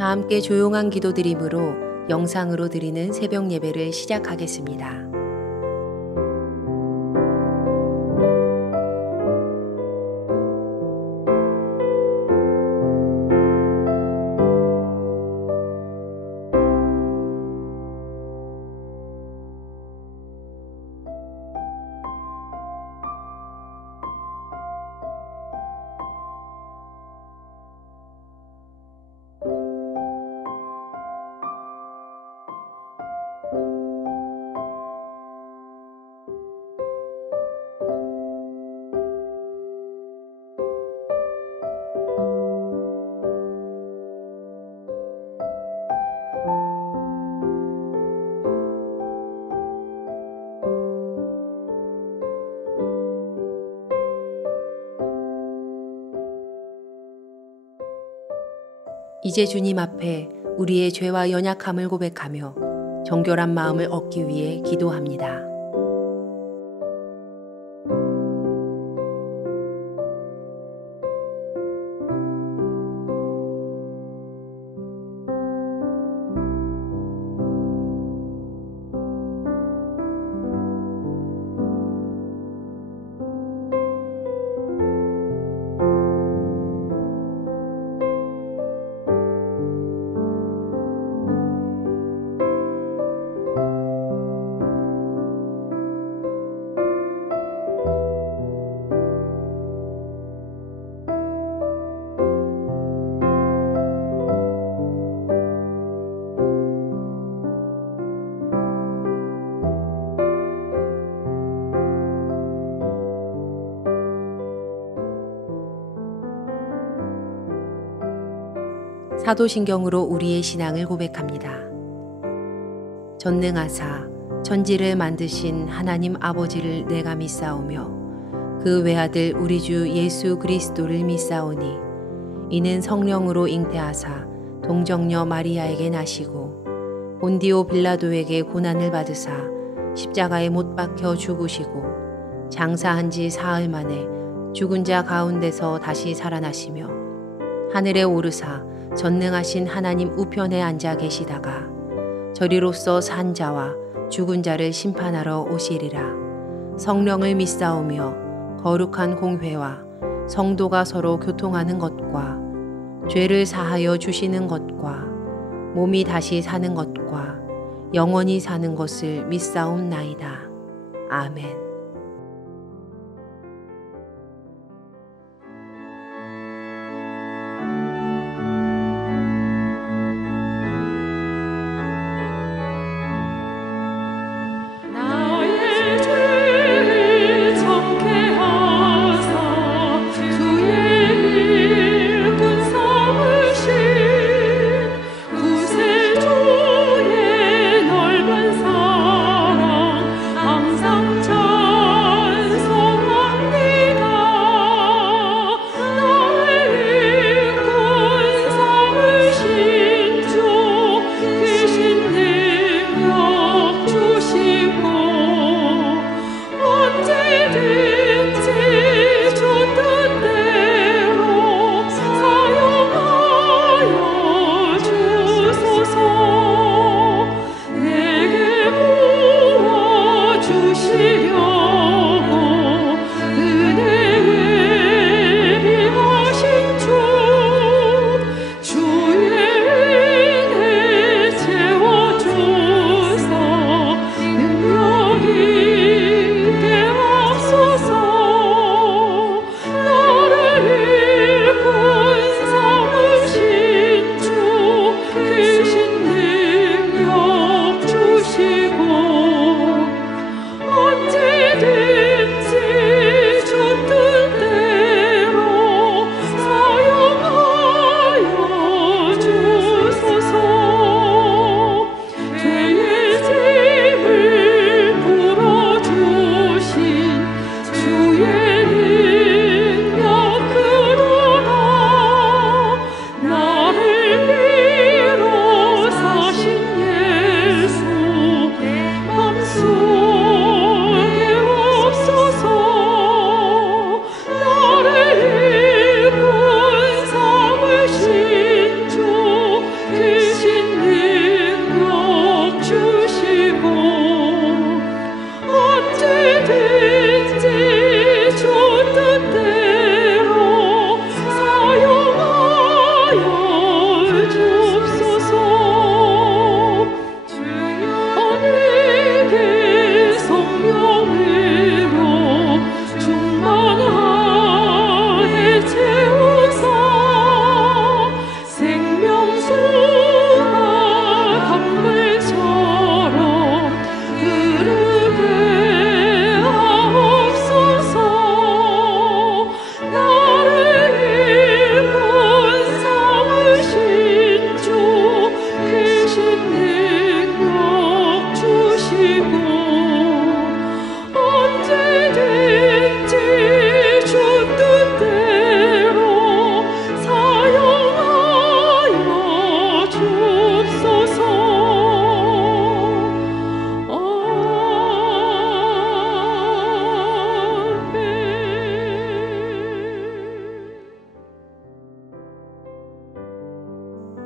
다 함께 조용한 기도드림으로 영상으로 드리는 새벽 예배를 시작하겠습니다. 이제 주님 앞에 우리의 죄와 연약함을 고백하며 정결한 마음을 얻기 위해 기도합니다. 사도신경으로 우리의 신앙을 고백합니다. 전능하사 천지를 만드신 하나님 아버지를 내가 믿사오며 그 외아들 우리 주 예수 그리스도를 믿사오니 이는 성령으로 잉태하사 동정녀 마리아에게 나시고 본디오 빌라도에게 고난을 받으사 십자가에 못 박혀 죽으시고 장사한 지 사흘 만에 죽은 자 가운데서 다시 살아나시며 하늘에 오르사 전능하신 하나님 우편에 앉아 계시다가 저리로서 산 자와 죽은 자를 심판하러 오시리라. 성령을 믿사오며 거룩한 공회와 성도가 서로 교통하는 것과 죄를 사하여 주시는 것과 몸이 다시 사는 것과 영원히 사는 것을 믿사옵나이다. 아멘. 항상 저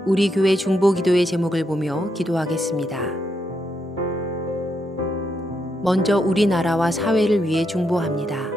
우리 교회 중보기도의 제목을 보며 기도하겠습니다. 먼저 우리나라와 사회를 위해 중보합니다.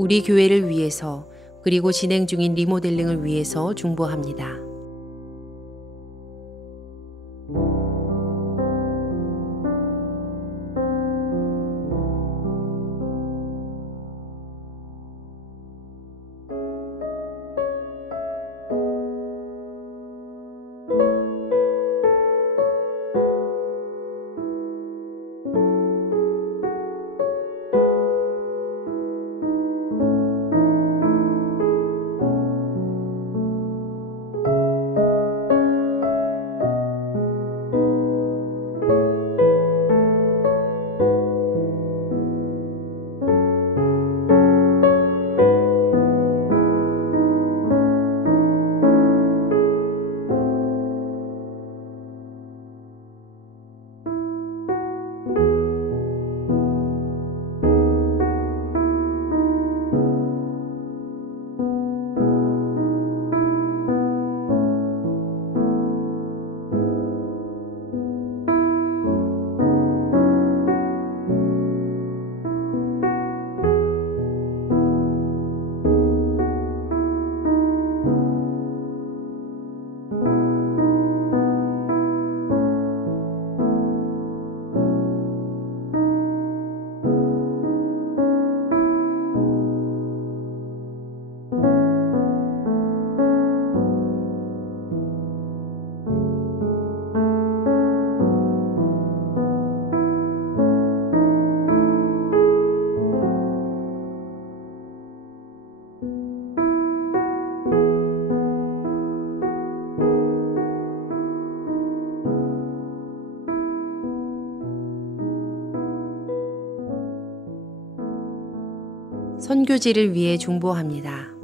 우리 교회를 위해서 그리고 진행 중인 리모델링을 위해서 중보합니다. 선교지를 위해 중보합니다.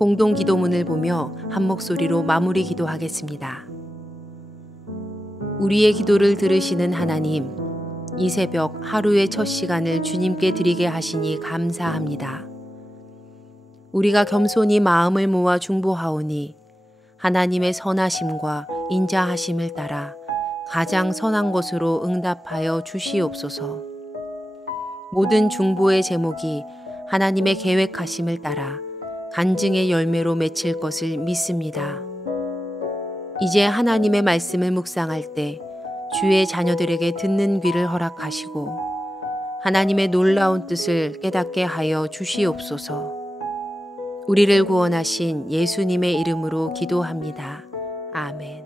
공동 기도문을 보며 한 목소리로 마무리 기도하겠습니다. 우리의 기도를 들으시는 하나님, 이 새벽 하루의 첫 시간을 주님께 드리게 하시니 감사합니다. 우리가 겸손히 마음을 모아 중보하오니 하나님의 선하심과 인자하심을 따라 가장 선한 것으로 응답하여 주시옵소서. 모든 중보의 제목이 하나님의 계획하심을 따라 간증의 열매로 맺힐 것을 믿습니다. 이제 하나님의 말씀을 묵상할 때 주의 자녀들에게 듣는 귀를 허락하시고 하나님의 놀라운 뜻을 깨닫게 하여 주시옵소서. 우리를 구원하신 예수님의 이름으로 기도합니다. 아멘.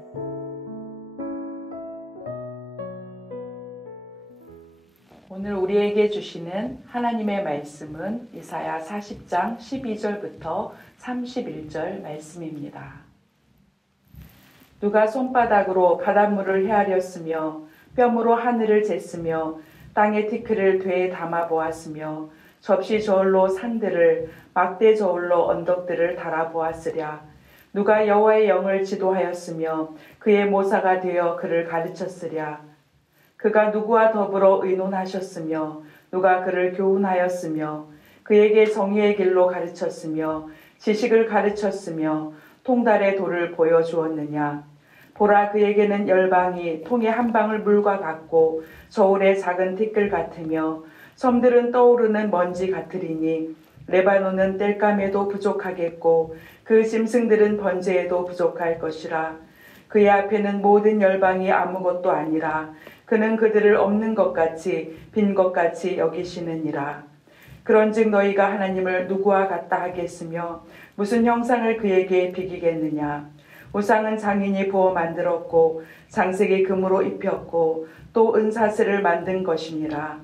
우리에게 주시는 하나님의 말씀은 이사야 40장 12절부터 31절 말씀입니다. 누가 손바닥으로 바닷물을 헤아렸으며 뼘으로 하늘을 쟀으며 땅의 티끌을 되에 담아 보았으며 접시 저울로 산들을 막대 저울로 언덕들을 달아 보았으랴. 누가 여호와의 영을 지도하였으며 그의 모사가 되어 그를 가르쳤으랴. 그가 누구와 더불어 의논하셨으며 누가 그를 교훈하였으며 그에게 정의의 길로 가르쳤으며 지식을 가르쳤으며 통달의 도를 보여주었느냐. 보라, 그에게는 열방이 통의 한 방울 물과 같고 저울의 작은 티끌 같으며 섬들은 떠오르는 먼지 같으리니 레바논은 땔감에도 부족하겠고 그 짐승들은 번제에도 부족할 것이라. 그의 앞에는 모든 열방이 아무것도 아니라 그는 그들을 없는 것 같이 빈 것 같이 여기시느니라. 그런즉 너희가 하나님을 누구와 같다 하겠으며 무슨 형상을 그에게 비기겠느냐. 우상은 장인이 부어 만들었고 장색이 금으로 입혔고 또 은사슬을 만든 것이니라.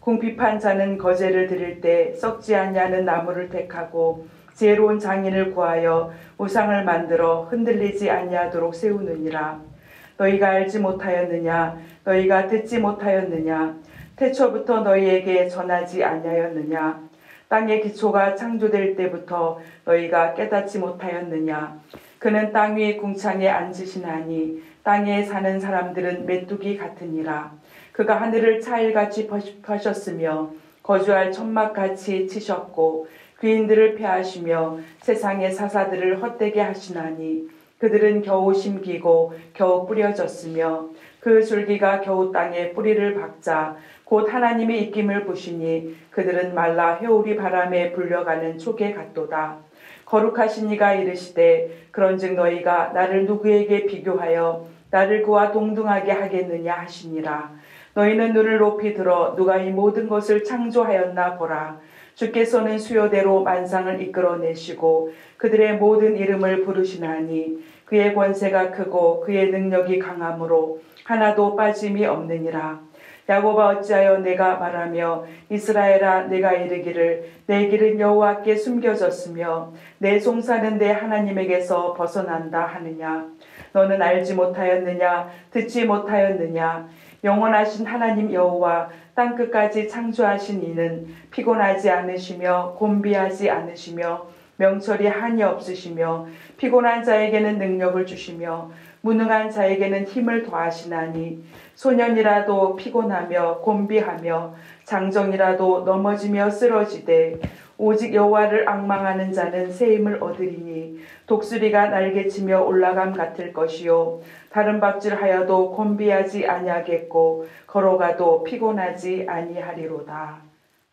궁핍한 자는 거제를 드릴 때 썩지 아니하는 나무를 택하고 지혜로운 장인을 구하여 우상을 만들어 흔들리지 아니하도록 세우느니라. 너희가 알지 못하였느냐? 너희가 듣지 못하였느냐? 태초부터 너희에게 전하지 아니하였느냐? 땅의 기초가 창조될 때부터 너희가 깨닫지 못하였느냐? 그는 땅 위의 궁창에 앉으시나니 땅에 사는 사람들은 메뚜기 같으니라. 그가 하늘을 차일같이 펴셨으며 거주할 천막같이 치셨고 귀인들을 패하시며 세상의 사사들을 헛되게 하시나니 그들은 겨우 심기고 겨우 뿌려졌으며 그 줄기가 겨우 땅에 뿌리를 박자 곧 하나님의 입김을 부시니 그들은 말라 회오리 바람에 불려가는 촉에 같도다. 거룩하신 이가 이르시되 그런즉 너희가 나를 누구에게 비교하여 나를 그와 동등하게 하겠느냐 하시니라. 너희는 눈을 높이 들어 누가 이 모든 것을 창조하였나 보라. 주께서는 수요대로 만상을 이끌어내시고 그들의 모든 이름을 부르시나니 그의 권세가 크고 그의 능력이 강함으로 하나도 빠짐이 없느니라. 야곱아, 어찌하여 내가 말하며 이스라엘아 내가 이르기를 내 길은 여호와께 숨겨졌으며 내 송사는 내 하나님에게서 벗어난다 하느냐. 너는 알지 못하였느냐? 듣지 못하였느냐? 영원하신 하나님 여호와 땅끝까지 창조하신 이는 피곤하지 않으시며 곤비하지 않으시며 명철이 한이 없으시며 피곤한 자에게는 능력을 주시며 무능한 자에게는 힘을 더하시나니 소년이라도 피곤하며 곤비하며 장정이라도 넘어지며 쓰러지되 오직 여호와를 앙망하는 자는 새 힘을 얻으리니 독수리가 날개치며 올라감 같을 것이요 다른 박질하여도 곤비하지 아니하겠고 걸어가도 피곤하지 아니하리로다.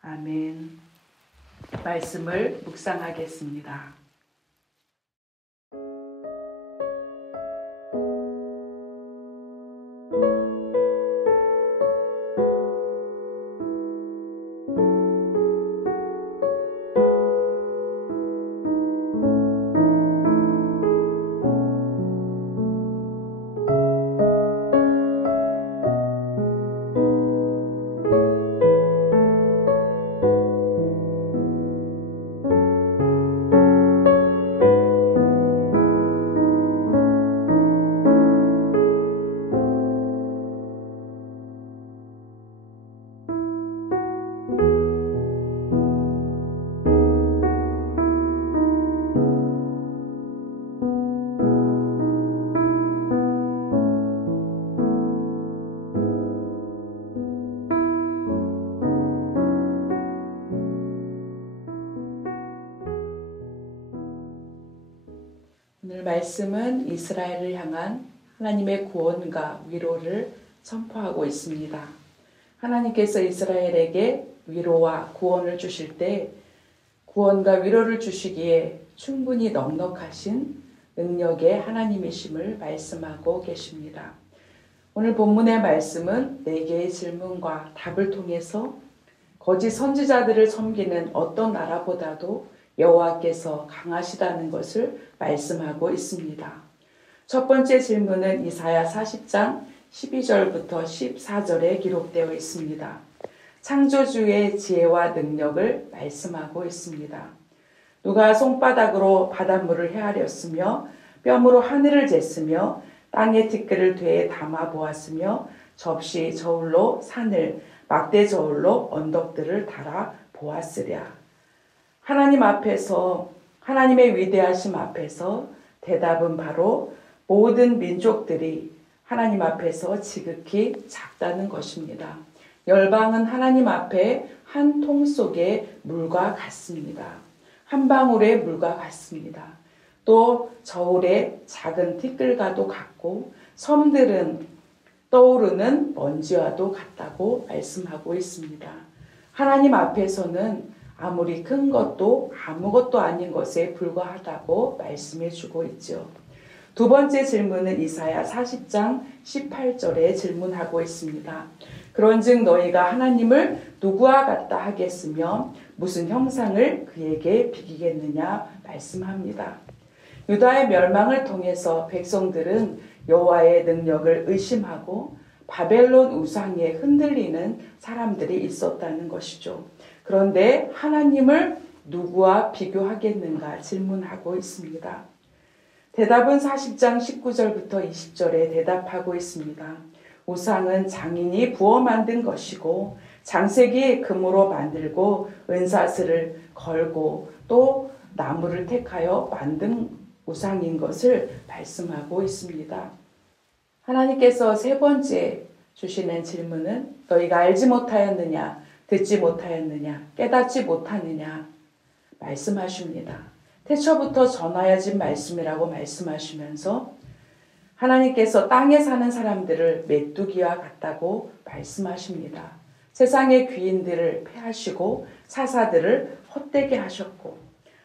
아멘. 말씀을 묵상하겠습니다. 오늘 말씀은 이스라엘을 향한 하나님의 구원과 위로를 선포하고 있습니다. 하나님께서 이스라엘에게 위로와 구원을 주실 때 구원과 위로를 주시기에 충분히 넉넉하신 능력의 하나님이심을 말씀하고 계십니다. 오늘 본문의 말씀은 4개의 질문과 답을 통해서 거짓 선지자들을 섬기는 어떤 나라보다도 여호와께서 강하시다는 것을 말씀하고 있습니다. 첫 번째 질문은 이사야 40장 12절부터 14절에 기록되어 있습니다. 창조주의 지혜와 능력을 말씀하고 있습니다. 누가 손바닥으로 바닷물을 헤아렸으며 뼘으로 하늘을 쟀으며 땅의 티끌을 되에 담아 보았으며 접시 저울로 산을 막대 저울로 언덕들을 달아 보았으랴. 하나님 앞에서, 하나님의 위대하심 앞에서 대답은 바로 모든 민족들이 하나님 앞에서 지극히 작다는 것입니다. 열방은 하나님 앞에 한 통 속의 물과 같습니다. 한 방울의 물과 같습니다. 또 저울의 작은 티끌과도 같고 섬들은 떠오르는 먼지와도 같다고 말씀하고 있습니다. 하나님 앞에서는 아무리 큰 것도 아무것도 아닌 것에 불과하다고 말씀해 주고 있죠. 두 번째 질문은 이사야 40장 18절에 질문하고 있습니다. 그런즉 너희가 하나님을 누구와 같다 하겠으며 무슨 형상을 그에게 비기겠느냐 말씀합니다. 유다의 멸망을 통해서 백성들은 여호와의 능력을 의심하고 바벨론 우상에 흔들리는 사람들이 있었다는 것이죠. 그런데 하나님을 누구와 비교하겠는가 질문하고 있습니다. 대답은 40장 19절부터 20절에 대답하고 있습니다. 우상은 장인이 부어 만든 것이고 장색이 금으로 만들고 은사슬을 걸고 또 나무를 택하여 만든 우상인 것을 말씀하고 있습니다. 하나님께서 세 번째 주시는 질문은 너희가 알지 못하였느냐, 듣지 못하였느냐, 깨닫지 못하느냐 말씀하십니다. 태초부터 전하여진 말씀이라고 말씀하시면서 하나님께서 땅에 사는 사람들을 메뚜기와 같다고 말씀하십니다. 세상의 귀인들을 패하시고 사사들을 헛되게 하셨고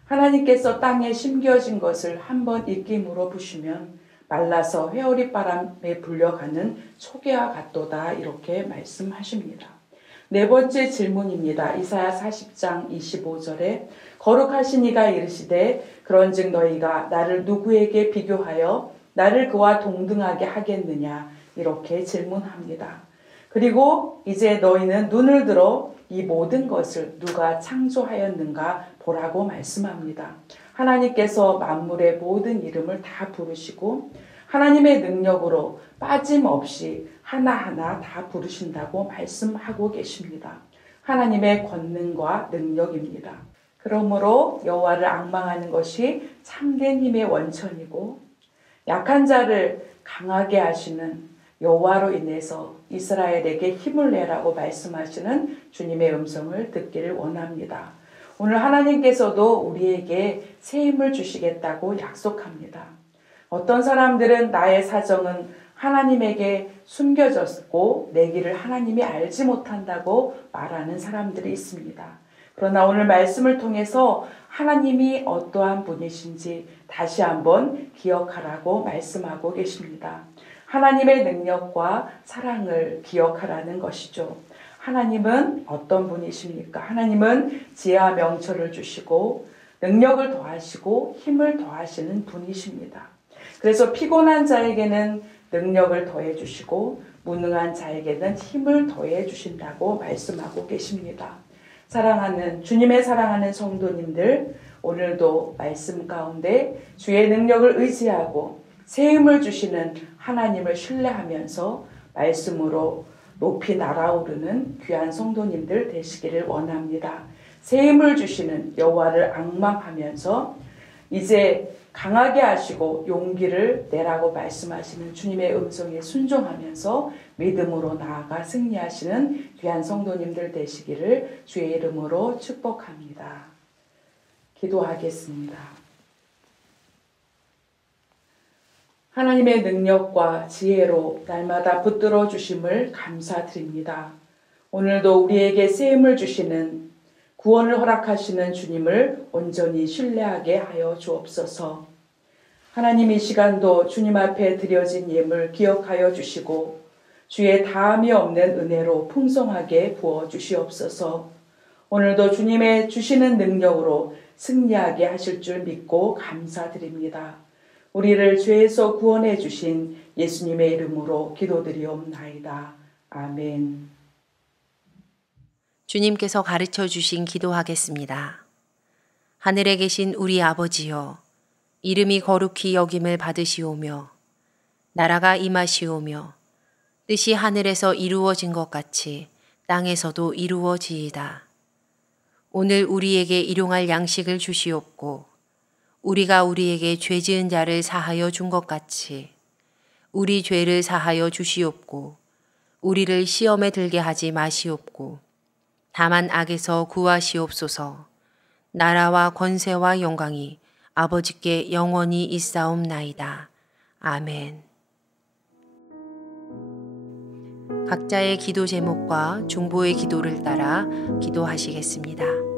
하나님께서 땅에 심겨진 것을 한번 입김으로 부시면 말라서 회오리 바람에 불려가는 초계와 같도다 이렇게 말씀하십니다. 네 번째 질문입니다. 이사야 40장 25절에 거룩하신 이가 이르시되 그런즉 너희가 나를 누구에게 비교하여 나를 그와 동등하게 하겠느냐 이렇게 질문합니다. 그리고 이제 너희는 눈을 들어 이 모든 것을 누가 창조하였는가 보라고 말씀합니다. 하나님께서 만물의 모든 이름을 다 부르시고 하나님의 능력으로 빠짐없이 하나하나 다 부르신다고 말씀하고 계십니다. 하나님의 권능과 능력입니다. 그러므로 여호와를 앙망하는 것이 참된 힘의 원천이고 약한 자를 강하게 하시는 여호와로 인해서 이스라엘에게 힘을 내라고 말씀하시는 주님의 음성을 듣기를 원합니다. 오늘 하나님께서도 우리에게 새 힘을 주시겠다고 약속합니다. 어떤 사람들은 나의 사정은 하나님에게 숨겨졌고 내 길을 하나님이 알지 못한다고 말하는 사람들이 있습니다. 그러나 오늘 말씀을 통해서 하나님이 어떠한 분이신지 다시 한번 기억하라고 말씀하고 계십니다. 하나님의 능력과 사랑을 기억하라는 것이죠. 하나님은 어떤 분이십니까? 하나님은 지혜와 명철을 주시고 능력을 더하시고 힘을 더하시는 분이십니다. 그래서 피곤한 자에게는 능력을 더해 주시고 무능한 자에게는 힘을 더해 주신다고 말씀하고 계십니다. 주님의 사랑하는 성도님들, 오늘도 말씀 가운데 주의 능력을 의지하고 새 힘을 주시는 하나님을 신뢰하면서 말씀으로 높이 날아오르는 귀한 성도님들 되시기를 원합니다. 새 힘을 주시는 여호와를 앙망하면서 이제 강하게 하시고 용기를 내라고 말씀하시는 주님의 음성에 순종하면서 믿음으로 나아가 승리하시는 귀한 성도님들 되시기를 주의 이름으로 축복합니다. 기도하겠습니다. 하나님의 능력과 지혜로 날마다 붙들어 주심을 감사드립니다. 오늘도 우리에게 새 힘을 주시는 구원을 허락하시는 주님을 온전히 신뢰하게 하여 주옵소서. 하나님 이 시간도 주님 앞에 드려진 예물 기억하여 주시고 주의 다함이 없는 은혜로 풍성하게 부어 주시옵소서. 오늘도 주님의 주시는 능력으로 승리하게 하실 줄 믿고 감사드립니다. 우리를 죄에서 구원해 주신 예수님의 이름으로 기도드리옵나이다. 아멘. 주님께서 가르쳐 주신 기도하겠습니다. 하늘에 계신 우리 아버지여, 이름이 거룩히 여김을 받으시오며, 나라가 임하시오며, 뜻이 하늘에서 이루어진 것 같이 땅에서도 이루어지이다. 오늘 우리에게 일용할 양식을 주시옵고, 우리가 우리에게 죄 지은 자를 사하여 준 것 같이 우리 죄를 사하여 주시옵고, 우리를 시험에 들게 하지 마시옵고, 다만 악에서 구하시옵소서. 나라와 권세와 영광이 아버지께 영원히 있사옵나이다. 아멘. 각자의 기도 제목과 중보의 기도를 따라 기도하시겠습니다.